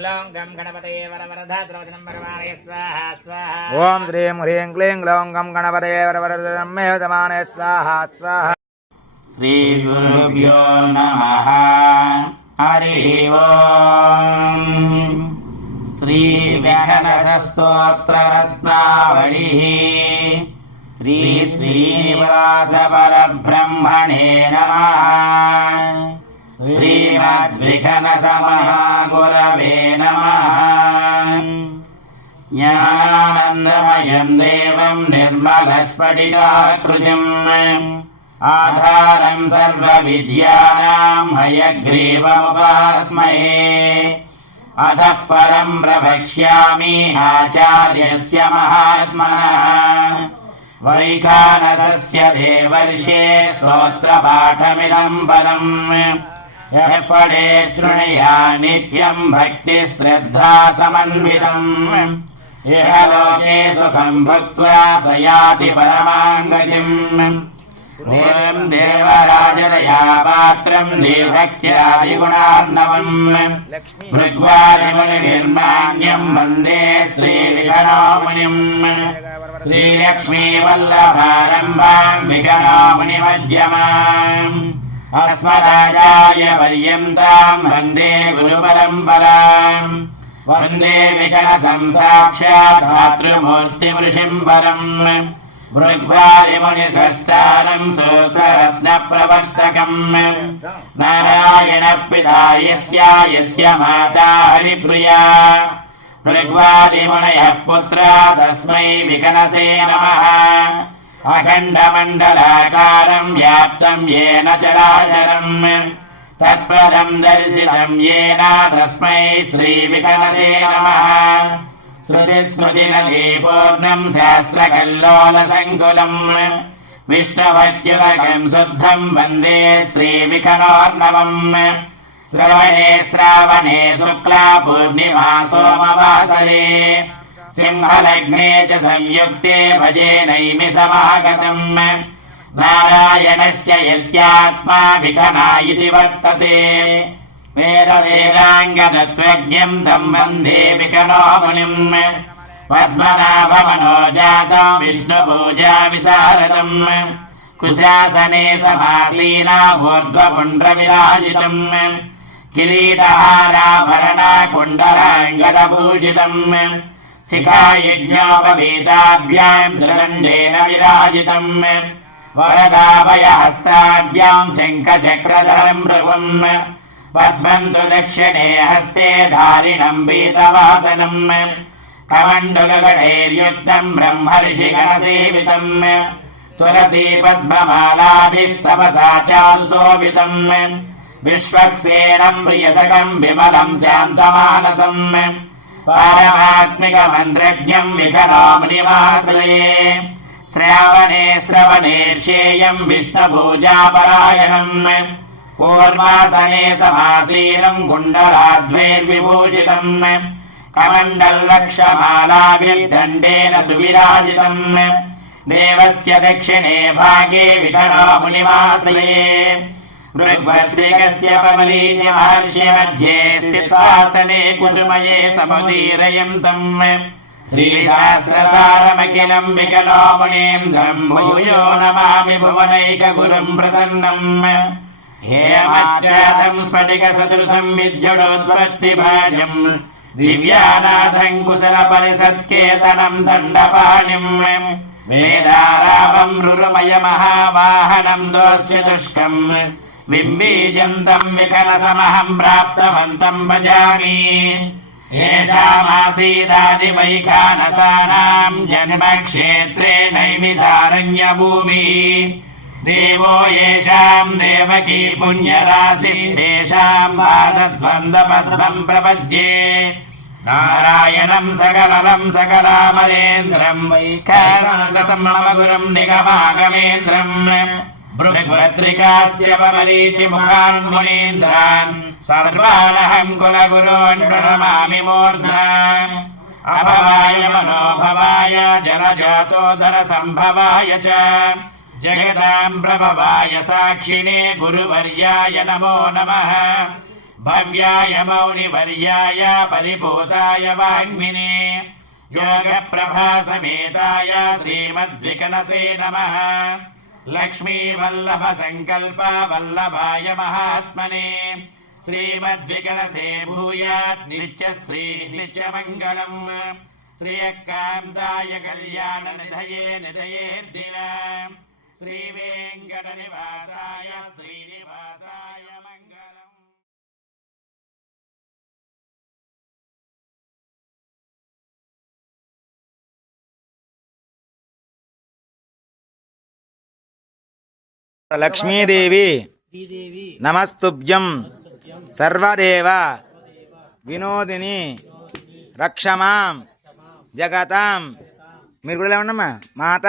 ग्लौं गं गणपतये वरवरधात्रवचनं वरवाणय स्वाहा स्वाहा। ओम श्रीं ह्रीं क्लीं ग्लौं गं गणपतये वरवरधं मे दमानय स्वाहा स्वाहा। श्री गुरुभ्यो नमः। हरिः ओम्। श्री विघ्नस्तोत्ररत्नावलिः श्री श्रीनिवास परब्रह्मणे नमः। श्रीमद्विघ्नसमहागुरवे नमः। ज्ञानानन्दमयं देवं निर्मलस्फटिकाकृतिम् आधारं सर्वविद्यानां हयग्रीवमुपास्महे। अतः परं प्रवक्ष्यामि आचार्यस्य महात्मनः वैखानसस्य देवर्षे स्तोत्रपाठमिदं परम् यः पठे शृणुया नित्यं भक्तिश्रद्धा समन्वितम् इह लोके सुखं भुक्त्वा स याति परमां गतिम्। देवं देवराजदया पात्रं देवभक्त्यादिगुणार्णवम् भृग्वादिमुनिर्मान्यं वन्दे श्रीविघ्नमुनिम्। श्रीलक्ष्मीवल्लभारम्भां विघ्नमुनिमध्यमाम् अस्मदाचार्यपर्यन्तां वन्दे गुरुपरम्पराम्। वन्दे विघ्नसंसाक्षात् मातृमूर्तिमृषिं परम् भृग्वादिमुनिसष्टारं सूत्ररत्नप्रवर्तकम्। नारायणपिता यस्य माता हरिप्रिया भृग्वादिमुनयः पुत्रा तस्मै विघ्नसे नमः। अखण्डमण्डलाकारं व्याप्तं येन चराचरम् तत्पदं दर्शितं येन तस्मै श्रीविघ्नसे नमः। श्रुतिस्मृतिनदीपूर्णं शास्त्रकल्लोलसङ्कुलं विष्णुभक्त्युदकं शुद्धं वन्दे श्रीविघ्नोर्णवम्। श्रवणे श्रावणे शुक्ला पूर्णिमा सोमवासरे सिंहलग्ने च संयुक्ते भजे नैमिषमागतम्। नारायणस्य यस्यात्मा विघ्ना इति वर्तते वेदाङ्गतत्त्वज्ञं तं वन्दे विघ्नमुनिम्। पद्मनाभमनोजातं विष्णुपूजा विशारदम् कुशासने समासीना ऊर्ध्वपुण्ड्रविराजितम् किरीटहाराभरणकुण्डलाङ्गदभूषितम् शिखायज्ञोपवीताभ्यां त्रिदण्डेन विराजितम् वरदाभयहस्ताभ्यां शङ्खचक्रधरं भृगुम् पद्मं तु दक्षिणे हस्ते धारिणं पीतवासनम् कमण्डलगणैर्युक्तं ब्रह्मर्षिगणसेवितम् तुलसी पद्ममालाभिस्तपसा चारुशोभितम् विश्वक्सेनं प्रियसखं विमलं शान्तमानसम् पारमात्मिकमन्त्रज्ञं विघ्नमुनिमाश्रये। श्रावणे श्रवणेर्षेयं विष्णुपूजापरायणम् पूर्वासने समासीनं कुण्डलाद्वैर्विभूषितम् कमण्डलक्षमालाभिर्दण्डेन सुविराजितम् देवस्य दक्षिणे भागे विघ्नमुनिमाश्रये। भृग्भद्रिकस्य पमलीचि महर्षि मध्ये स्थित्वासने कुसुमये समुदीरयन्तम् श्रीशास्त्रसारमखिलं विघ्नमुनीन्द्रं भूयो नमामि भुवनैकगुरुं प्रसन्नम्। हेमच्छादं स्फटिकसदृशं विद्युडोत्पत्तिभाजं दिव्यानाथं कुशलपरिषत्केतनं दण्डपाणिम् वेदारावं रुरुमयमहावाहनं दोश्चतुष्कं बिम्बीजन्तं विघ्नसमहं प्राप्तवन्तं भजामि। येषामासीदादिवैखानसानां जन्मक्षेत्रे नैमिषारण्यभूमिः देवो येषां देवकी पुण्यराशिस्तेषां पादद्वन्द्वपद्मं प्रपद्ये। नारायणं सकललं सकलामरेन्द्रं वैखानसं मम गुरुं निगमागमेन्द्रम् भृग्भद्रिकास्य पमरीचिमुखान् मुनीन्द्रान् सर्वानहं कुलगुरून् प्रणमामि मूर्ध्ना। अभवाय मनोभवाय जलजातोदरसम्भवाय च जगदां प्रभवाय साक्षिणे गुरुवर्याय नमो नमः। भव्याय मौनिवर्याय परिभूताय वाग्मिने योगप्रभासमेताय श्रीमद्विकनसे नमः लक्ष्मीवल्लभ संकल्प वल्लभाय महात्मने श्रीमद्विकनसे भूयात् नित्यश्री नित्यमङ्गलम् श्रियकान्ताय कल्याण निधये निधयेर्दिनम् श्रीवेङ्कटनिवासाय श्रीनिवासाय मङ्गलम्। లక్ష్మీదేవి నమస్తుభ్యం సర్వదేవ వినోదిని రక్షమాం జగతాం. మీరు కూడా లేవన్నమ్మా. మాత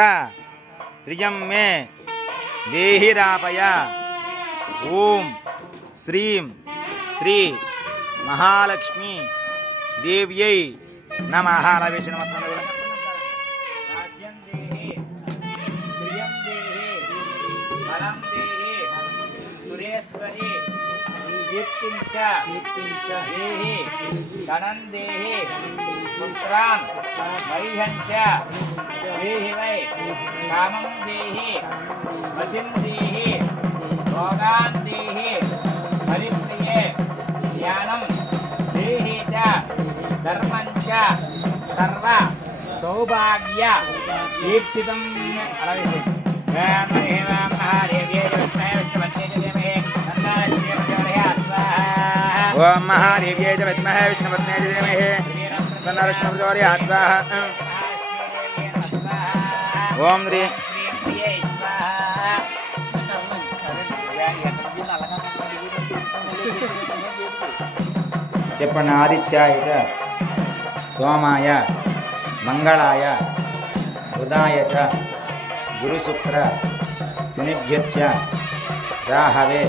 త్రియం మే దేహిరాపయ. ఓం శ్రీం శ్రీ మహాలక్ష్మి దేవ్యై నమః. అలా వేసిన మొత్తం కూడా రాజ్యం దేహి ప్రియం దేహి బలం దేహి సురేశ్వరి కీర్తిం చ దేహి ధనం దేహి పుత్రాం వైహం చ దేహి వై కామం దేహి మతిం దేహి భోగాన్ దేహి పరిప్రియే జ్ఞానం దేహి చ ధర్మం చ సర్వ సౌభాగ్య దీప్తితం. ఓం మహాదేవ్యై చ విద్మహే విష్ణుపత్న్యై చ ధీమహి తన్నో విష్ణుః ప్రచోదయాత్. స్వాహా. ఓం శ్రీ చెప్పండి. ఆదిత్యాయ చ సోమాయ మంగళాయ బుధాయ చ గురుశుక్ర శనిభ్యశ్చ రాహవే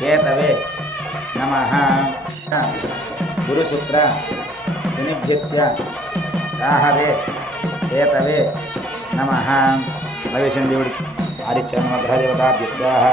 కేతవే నమః. గురుశుక్ర శనిభ్యశ్చ రాహవే కేతవే నమః. నవేశం దేవుడికి ఆదిత్య నవగ్రహ దేవతాభ్య స్వాహా.